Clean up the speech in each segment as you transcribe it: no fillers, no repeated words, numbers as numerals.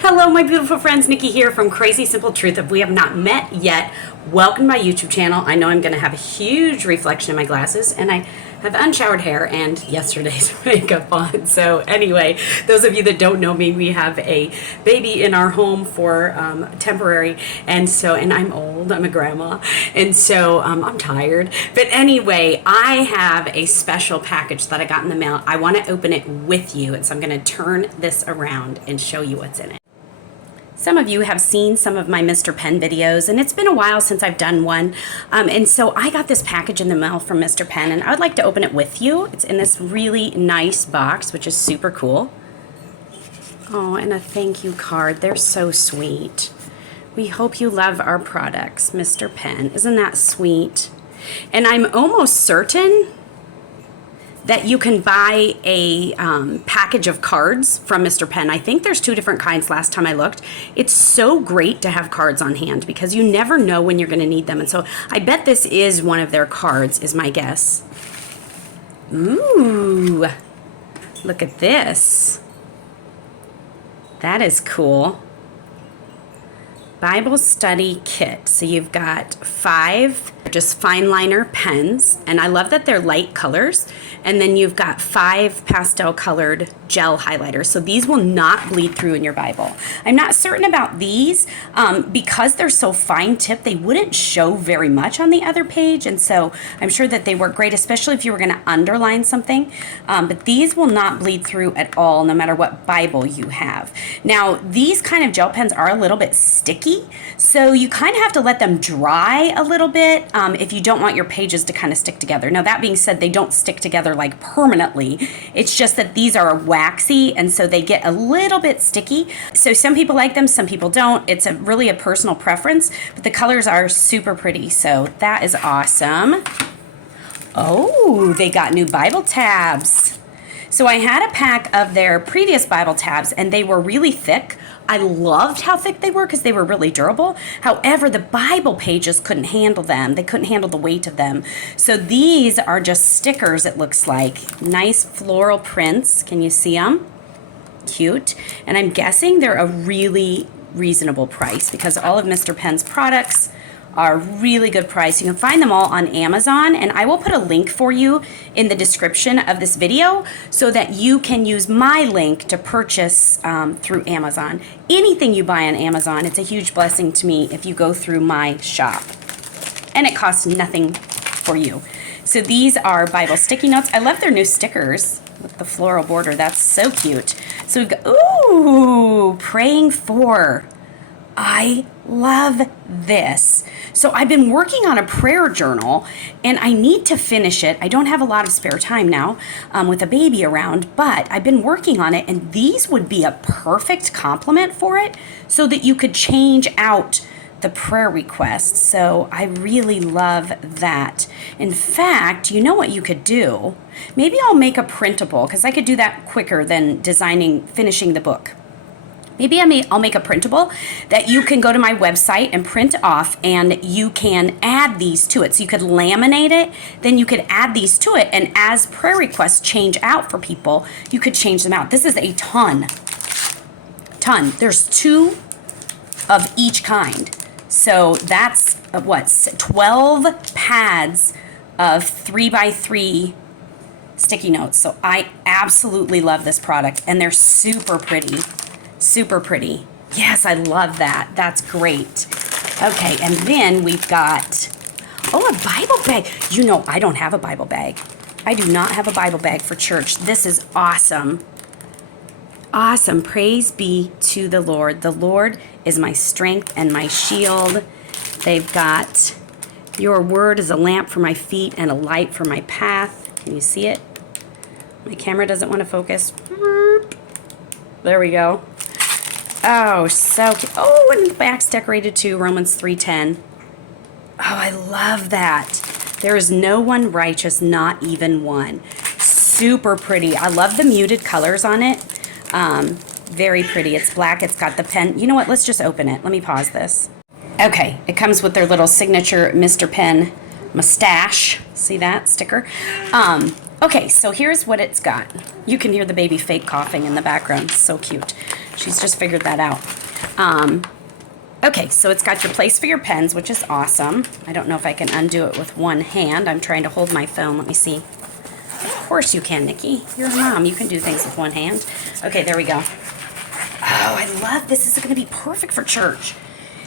Hello, my beautiful friends. Nicki here from CrazySimpleTruth. If we have not met yet, welcome to my YouTube channel. I know I'm going to have a huge reflection in my glasses, and I have unshowered hair and yesterday's makeup on. So anyway, those of you that don't know me, we have a baby in our home for temporary, and I'm old. I'm a grandma, and so I'm tired. But anyway, I have a special package that I got in the mail. I want to open it with you, and so I'm going to turn this around and show you what's in it. Some of you have seen some of my Mr. Pen videos, and it's been a while since I've done one. And so I got this package in the mail from Mr. Pen, and I would like to open it with you. It's in this really nice box, which is super cool. Oh, and a thank you card. They're so sweet. We hope you love our products, Mr. Pen. Isn't that sweet? And I'm almost certain that you can buy a package of cards from Mr. Pen. I think there's 2 different kinds last time I looked. It's so great to have cards on hand because you never know when you're going to need them. And so I bet this is one of their cards, is my guess. Ooh, look at this. That is cool. Bible study kit. So you've got 5 just fine liner pens, and I love that they're light colors, and then you've got 5 pastel colored gel highlighters. So these will not bleed through in your Bible. I'm not certain about these because they're so fine tipped, they wouldn't show very much on the other page, and so I'm sure that they work great, especially if you were going to underline something. But these will not bleed through at all, no matter what Bible you have. Now, these kind of gel pens are a little bit sticky, so you kind of have to let them dry a little bit if you don't want your pages to kind of stick together. Now, that being said, they don't stick together like permanently. It's just that these are waxy, and so they get a little bit sticky. So some people like them, some people don't. It's really a personal preference, but the colors are super pretty, so that is awesome. Oh, they got new Bible tabs. So I had a pack of their previous Bible tabs, and they were really thick. I loved how thick they were because they were really durable. However, the Bible pages couldn't handle them. They couldn't handle the weight of them. So these are just stickers, it looks like. Nice floral prints. Can you see them? Cute. And I'm guessing they're a really reasonable price because all of Mr. Pen's products are really good price. You can find them all on Amazon, and I will put a link for you in the description of this video so that you can use my link to purchase through Amazon. Anything you buy on Amazon, it's a huge blessing to me if you go through my shop, and it costs nothing for you. So these are Bible sticky notes. I love their new stickers with the floral border. That's so cute. So we've got, ooh, praying for. I love this. So I've been working on a prayer journal, and I need to finish it. I don't have a lot of spare time now with a baby around, but I've been working on it, and these would be a perfect complement for it so that you could change out the prayer requests. So I really love that. In fact, you know what you could do? Maybe I'll make a printable because I could do that quicker than finishing the book. Maybe I'll make a printable that you can go to my website and print off, and you can add these to it. So you could laminate it, then you could add these to it, and as prayer requests change out for people, you could change them out. This is a ton. There's 2 of each kind. So that's 12 pads of 3x3 sticky notes. So I absolutely love this product, and they're super pretty. Super pretty. Yes, I love that. That's great. Okay, and then we've got, a Bible bag. You know, I don't have a Bible bag. I do not have a Bible bag for church. This is awesome. Awesome. Praise be to the Lord. The Lord is my strength and my shield. They've got, your word is a lamp for my feet and a light for my path. Can you see it? My camera doesn't want to focus. There we go. Oh, so cute. Oh, and the back's decorated too, Romans 3:10. Oh, I love that. There is no one righteous, not even one. Super pretty. I love the muted colors on it. Very pretty. It's black. It's got the pen. You know what? Let's just open it. Let me pause this. Okay, it comes with their little signature Mr. Pen mustache. See that sticker? Okay, so here's what it's got. You can hear the baby fake coughing in the background. So cute. She's just figured that out. Okay, so it's got your place for your pens, which is awesome. I don't know if I can undo it with one hand. I'm trying to hold my phone. Let me see. Of course you can, Nikki. You're a mom. You can do things with one hand. Okay, there we go. Oh, I love this. This is going to be perfect for church.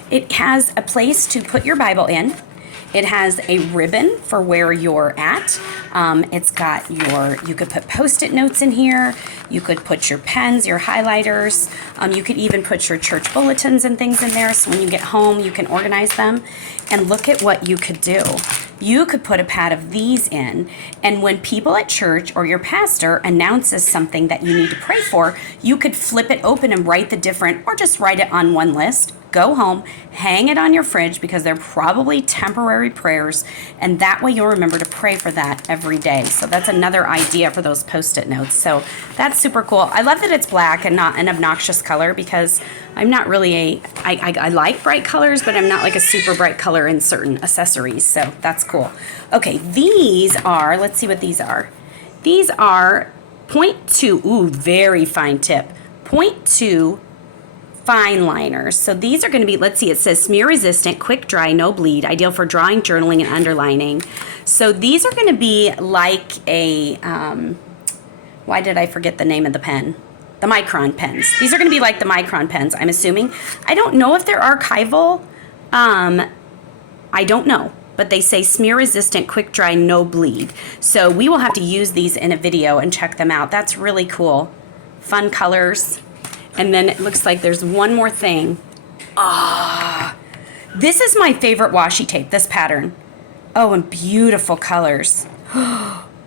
It has a place to put your Bible in. It has a ribbon for where you're at. It's got you could put Post-it notes in here. You could put your pens, your highlighters. You could even put your church bulletins and things in there. So when you get home, you can organize them. And look at what you could do. You could put a pad of these in, and when people at church or your pastor announces something that you need to pray for, you could flip it open and write the different, or just write it on one list. Go home, hang it on your fridge because they're probably temporary prayers, and that way you'll remember to pray for that every day. So that's another idea for those Post-it notes. So that's super cool. I love that it's black and not an obnoxious color because I'm not really I like bright colors, but I'm not like a super bright color in certain accessories. So that's cool. Okay, these are, let's see what these are. These are 0.2, ooh, very fine tip, 0.2 fine liners. So these are going to be, let's see, it says smear resistant, quick dry, no bleed, ideal for drawing, journaling, and underlining. So these are going to be like a, why did I forget the name of the pen? The Micron pens. These are going to be like the Micron pens, I'm assuming. I don't know if they're archival. I don't know. But they say smear resistant, quick dry, no bleed. So we will have to use these in a video and check them out. That's really cool. Fun colors. And then it looks like there's one more thing. Ah, this is my favorite washi tape, this pattern. Oh, and beautiful colors.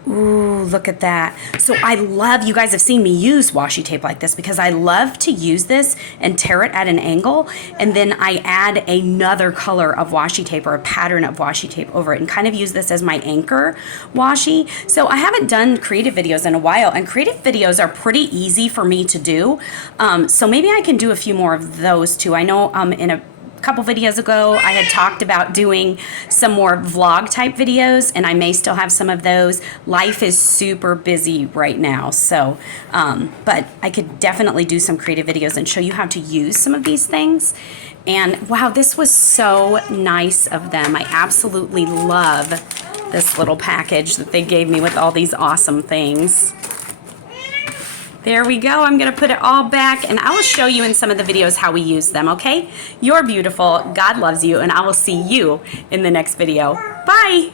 Ooh, look at that. So I love, you guys have seen me use washi tape like this because I love to use this and tear it at an angle, and then I add another color of washi tape or a pattern of washi tape over it and kind of use this as my anchor washi. So I haven't done creative videos in a while, and creative videos are pretty easy for me to do. So maybe I can do a few more of those too. I know in a couple videos ago I had talked about doing some more vlog type videos, and I may still have some of those. Life is super busy right now, so but I could definitely do some creative videos and show you how to use some of these things. And wow, this was so nice of them. I absolutely love this little package that they gave me with all these awesome things. There we go. I'm going to put it all back, and I will show you in some of the videos how we use them, okay? You're beautiful. God loves you, and I will see you in the next video. Bye!